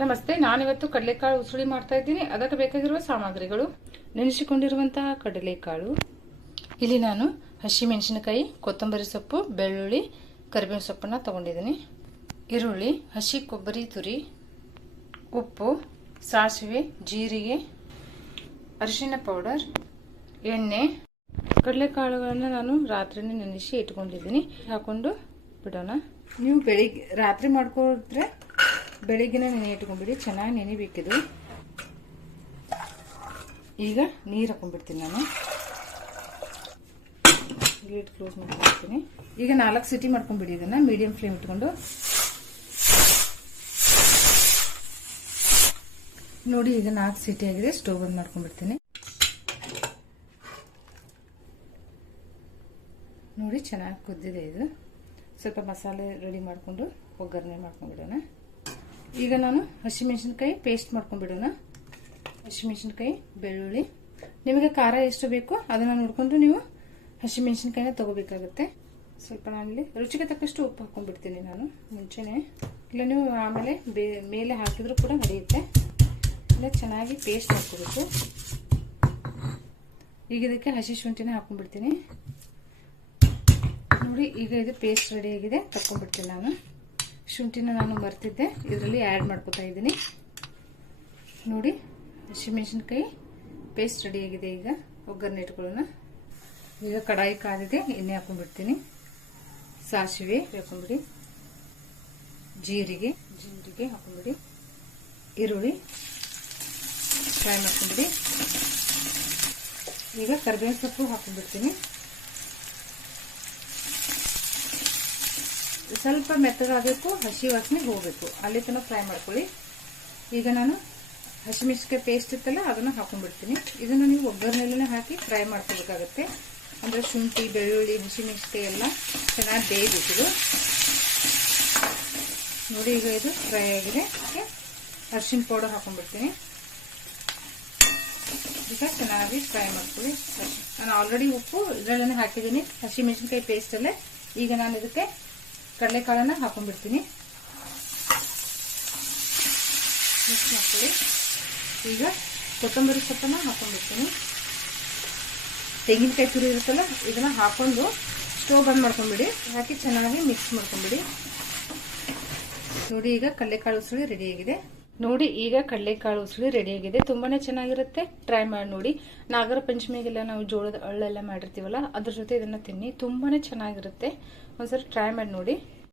ನಮಸ್ತೆ, ನಾನಿವತ್ತು ಕಡಲೆಕಾಳು ಉಸುಳಿ ಮಾಡ್ತಾ ಇದ್ದೀನಿ. ಅದಕ್ಕೆ ಬೇಕಾಗಿರುವ ಸಾಮಗ್ರಿಗಳು: ನೆನೆಸಿಕೊಂಡಿರುವಂತಹ ಕಡಲೆಕಾಳು, ಇಲ್ಲಿ ನಾನು ಹಸಿಮೆಣಸಿನಕಾಯಿ, ಕೊತ್ತಂಬರಿ ಸೊಪ್ಪು, ಬೆಳ್ಳುಳ್ಳಿ, ಕರಿಬೇವಿನ ಸೊಪ್ಪನ್ನು ತಗೊಂಡಿದ್ದೀನಿ, ಈರುಳ್ಳಿ, ಹಸಿ ಕೊಬ್ಬರಿ ತುರಿ, ಉಪ್ಪು, ಸಾಸಿವೆ, ಜೀರಿಗೆ, ಅರಿಶಿನ ಪೌಡರ್, ಎಣ್ಣೆ. ಕಡಲೆಕಾಳುಗಳನ್ನು ನಾನು ರಾತ್ರಿನೇ ನೆನೆಸಿ ಇಟ್ಕೊಂಡಿದ್ದೀನಿ. ಹಾಕೊಂಡು ಬಿಡೋಣ. ನೀವು ಬೆಳಿಗ್ಗೆ ರಾತ್ರಿ ಮಾಡ್ಕೊಂಡ್ರೆ ಬೆಳಿಗ್ಗೆನೇ ನೆನೆ ಇಟ್ಕೊಂಡ್ಬಿಡಿ, ಚೆನ್ನಾಗಿ ನೆನೆಬೇಕಿದು. ಈಗ ನೀರು ಹಾಕೊಂಡ್ಬಿಡ್ತೀನಿ ನಾನು. ಲಿಡ್ ಕ್ಲೋಸ್ ಮಾಡ್ಕೊಳ್ತೀನಿ. ಈಗ 4 ಸಿಟಿ ಮಾಡ್ಕೊಂಡ್ಬಿಡಿ. ಇದನ್ನ ಮೀಡಿಯಂ ಫ್ಲೇಮ್ ಇಟ್ಕೊಂಡು ನೋಡಿ. ಈಗ 4 ಸಿಟಿ ಆಗಿದೆ. ಸ್ಟವ್ ಬಂದ್ ಮಾಡ್ಕೊಂಡ್ಬಿಡ್ತೀನಿ. ನೋಡಿ, ಚೆನ್ನಾಗಿ ಕುದ್ದಿದೆ. ಇದು ಸ್ವಲ್ಪ ಮಸಾಲೆ ರೆಡಿ ಮಾಡಿಕೊಂಡು ಒಗ್ಗರಣೆ ಮಾಡ್ಕೊಂಡ್ಬಿಡೋಣ. ಈಗ ನಾನು ಹಸಿಮೆಣಸಿನಕಾಯಿ ಪೇಸ್ಟ್ ಮಾಡ್ಕೊಂಡ್ಬಿಡೋಣ. ಹಸಿಮೆಣಸಿನಕಾಯಿ, ಬೆಳ್ಳುಳ್ಳಿ, ನಿಮಗೆ ಖಾರ ಎಷ್ಟು ಬೇಕೋ ಅದನ್ನು ನೋಡಿಕೊಂಡು ನೀವು ಹಸಿಮೆಣಸಿನಕಾಯಿನ ತಗೋಬೇಕಾಗುತ್ತೆ. ಸ್ವಲ್ಪ ನಾನಿಲ್ಲಿ ರುಚಿಗೆ ತಕ್ಕಷ್ಟು ಉಪ್ಪು ಹಾಕೊಂಡ್ಬಿಡ್ತೀನಿ ನಾನು ಮುಂಚೆನೆ. ಇಲ್ಲ ನೀವು ಆಮೇಲೆ ಮೇಲೆ ಹಾಕಿದ್ರು ಕೂಡ ನಡೆಯುತ್ತೆ. ಇಲ್ಲ, ಚೆನ್ನಾಗಿ ಪೇಸ್ಟ್ ಹಾಕೋಬೇಕು. ಈಗ ಇದಕ್ಕೆ ಹಸಿ ಶುಂಠಿನ ಹಾಕೊಂಡ್ಬಿಡ್ತೀನಿ. ನೋಡಿ, ಈಗ ಇದು ಪೇಸ್ಟ್ ರೆಡಿ ಆಗಿದೆ. ತಕೊಂಡ್ಬಿಡ್ತೀನಿ ನಾನು. ಶುಂಠಿನ ನಾನು ಮರ್ತಿದ್ದೆ, ಇದರಲ್ಲಿ ಆ್ಯಡ್ ಮಾಡ್ಕೊತಾ ಇದ್ದೀನಿ. ನೋಡಿ, ಹಸಿಮೆಣಸಿನಕಾಯಿ ಪೇಸ್ಟ್ ರೆಡಿ ಆಗಿದೆ. ಈಗ ಒಗ್ಗರಣೆ ಇಟ್ಕೊಳ್ಳೋಣ. ಈಗ ಕಡಾಯಿ ಕಾದಿದೆ, ಎಣ್ಣೆ ಹಾಕೊಂಡ್ಬಿಡ್ತೀನಿ. ಸಾಸಿವೆ ಹಾಕೊಂಡ್ಬಿಡಿ, ಜೀರಿಗೆ ಹಾಕೊಂಡ್ಬಿಡಿ, ಈರುಳ್ಳಿ ಫ್ರೈ ಮಾಡ್ಕೊಂಡ್ಬಿಡಿ. ಈಗ ಕರಿಬೇವಿನ ಸೊಪ್ಪು ಹಾಕೊಂಡ್ಬಿಡ್ತೀನಿ. ಸ್ವಲ್ಪ ಮೆತ್ತಗಾಗಬೇಕು, ಹಸಿ ವಾಸನೆ ಹೋಗಬೇಕು, ಅಲ್ಲಿ ತನಕ ಫ್ರೈ ಮಾಡ್ಕೊಳ್ಳಿ. ಈಗ ನಾನು ಹಸಿಮೆಣಸಿನಕಾಯಿ ಪೇಸ್ಟ್ ಇತ್ತಲ್ಲ ಅದನ್ನು ಹಾಕೊಂಡ್ಬಿಡ್ತೀನಿ. ಇದನ್ನು ನೀವು ಒಗ್ಗರಣೆಲ್ಲೇ ಹಾಕಿ ಫ್ರೈ ಮಾಡ್ಕೋಬೇಕಾಗತ್ತೆ. ಅಂದರೆ ಶುಂಠಿ, ಬೆಳ್ಳುಳ್ಳಿ, ಹಸಿಮೆಣಸಿನಕಾಯಿ ಎಲ್ಲ ಚೆನ್ನಾಗಿ ಬೇಯಬೇಕಿದು. ನೋಡಿ, ಈಗ ಇದು ಫ್ರೈ ಆಗಿದೆ. ಅರಿಶಿನ ಪೌಡರ್ ಹಾಕೊಂಡ್ಬಿಡ್ತೀನಿ. ಈಗ ಚೆನ್ನಾಗಿ ಫ್ರೈ ಮಾಡ್ಕೊಳ್ಳಿ. ನಾನು ಆಲ್ರೆಡಿ ಉಪ್ಪು ಇದರಲ್ಲೇ ಹಾಕಿದ್ದೀನಿ, ಹಸಿಮೆಣಸಿನಕಾಯಿ ಪೇಸ್ಟಲ್ಲೇ. ಈಗ ನಾನು ಇದಕ್ಕೆ ಕಡಲೆಕಾಳನ್ನ ಹಾಕೊಂಡ್ಬಿಡ್ತೀನಿ. ಮಿಕ್ಸ್ ಮಾಡ್ಕೊಳ್ಳಿ. ಈಗ ಕೊತ್ತಂಬರಿ ಸೊಪ್ಪನ್ನ ಹಾಕೊಂಡ್ಬಿಡ್ತೀನಿ. ತೆಂಗಿನಕಾಯಿ ತುರಿ ಇರುತ್ತಲ್ಲ, ಇದನ್ನ ಹಾಕೊಂಡು ಸ್ಟವ್ ಬಂದ್ ಮಾಡ್ಕೊಂಡ್ಬಿಡಿ. ಹಾಕಿ ಚೆನ್ನಾಗಿ ಮಿಕ್ಸ್ ಮಾಡ್ಕೊಂಡ್ಬಿಡಿ. ನೋಡಿ, ಈಗ ಕಡಲೆಕಾಳು ಉಸುಳಿ ರೆಡಿ ಆಗಿದೆ. ನೋಡಿ, ಈಗ ಕಡಲೆಕಾಳು ಉಸುಳಿ ರೆಡಿ ಆಗಿದೆ. ತುಂಬಾನೇ ಚೆನ್ನಾಗಿರುತ್ತೆ. ಟ್ರೈ ಮಾಡಿ ನೋಡಿ. ನಾಗರ ಪಂಚಮಿಗೆಲ್ಲ ನಾವು ಜೋಳದ ಅಳ್ಳೆಲ್ಲ ಮಾಡಿರ್ತೀವಲ್ಲ, ಅದ್ರ ಜೊತೆ ಇದನ್ನ ತಿನ್ನಿ. ತುಂಬಾನೇ ಚೆನ್ನಾಗಿರುತ್ತೆ. ಒಂದ್ಸರಿ ಟ್ರೈ ಮಾಡಿ ನೋಡಿ.